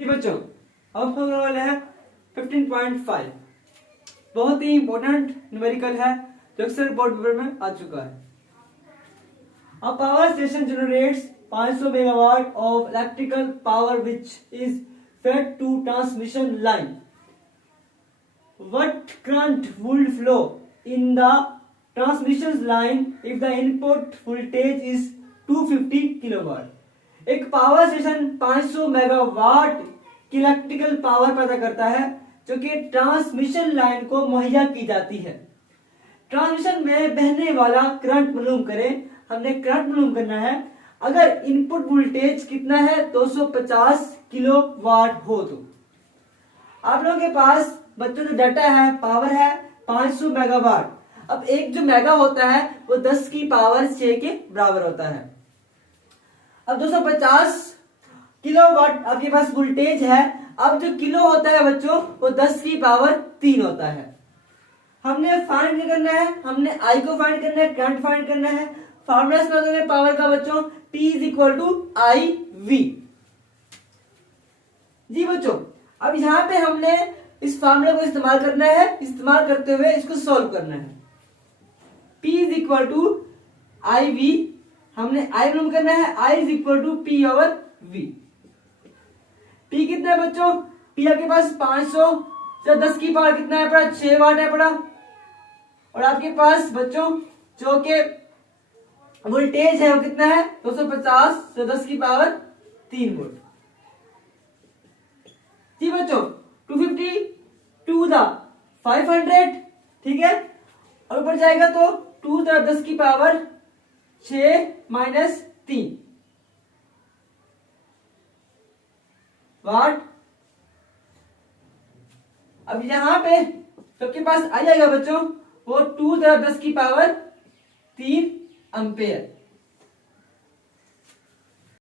जी बच्चों, अब हम करने वाले हैं 15.5। बहुत ही इंपॉर्टेंट न्यूमेरिकल है जो अक्सर बोर्ड पेपर में आ चुका है। A power station generates 500 megawatt of electrical power which is fed to transmission line. What current would flow in the transmission line if the input voltage is 250 kilowatt? एक power station 500 megawatt की electrical power पैदा करता है जो कि transmission line को मुहैया की जाती है। ट्रांसमिशन में बहने वाला करंट मालूम करें। हमने करंट मालूम करना है। अगर इनपुट वोल्टेज कितना है 250 किलो वाट हो तो आप लोगों के पास बच्चों जो डाटा है पावर है 500 मेगावाट। अब एक जो मेगा होता है वो 10 की पावर 6 के बराबर होता है। अब 250 किलोवाट आपके पास वोल्टेज है। अब जो किलो होता है बच्चों वो 10 की पावर 3 होता है। हमने फाइंड करना है, हमने आई को फाइंड करना है, करंट फाइंड करना है। फार्मूला इस्तेमाल पावर का बच्चों T is equal to I V. जी बच्चों, अब यहाँ पे हमने इस फार्मूला को इस्तेमाल करना है। इस्तेमाल करते हुए इसको सॉल्व करना है। P is equal to I V, हमने आई मालूम करना है। I is equal to P over V. P कितना है बच्चों? पी आपके पास 500 से 10 की पावर कितना है पड़ा? 6 वाट है पड़ा। और आपके पास बच्चों जो के वोल्टेज है वो कितना है? 250 से 10 की पावर 3 वोल्ट। जी बच्चों, 250 टू द 500, ठीक है। और ऊपर जाएगा तो 2 द 10 की पावर 6 माइनस 3 वाट। अब यहां पे सबके पास आ जाएगा बच्चों वो 2 द 10 की पावर 3 एम्पेयर।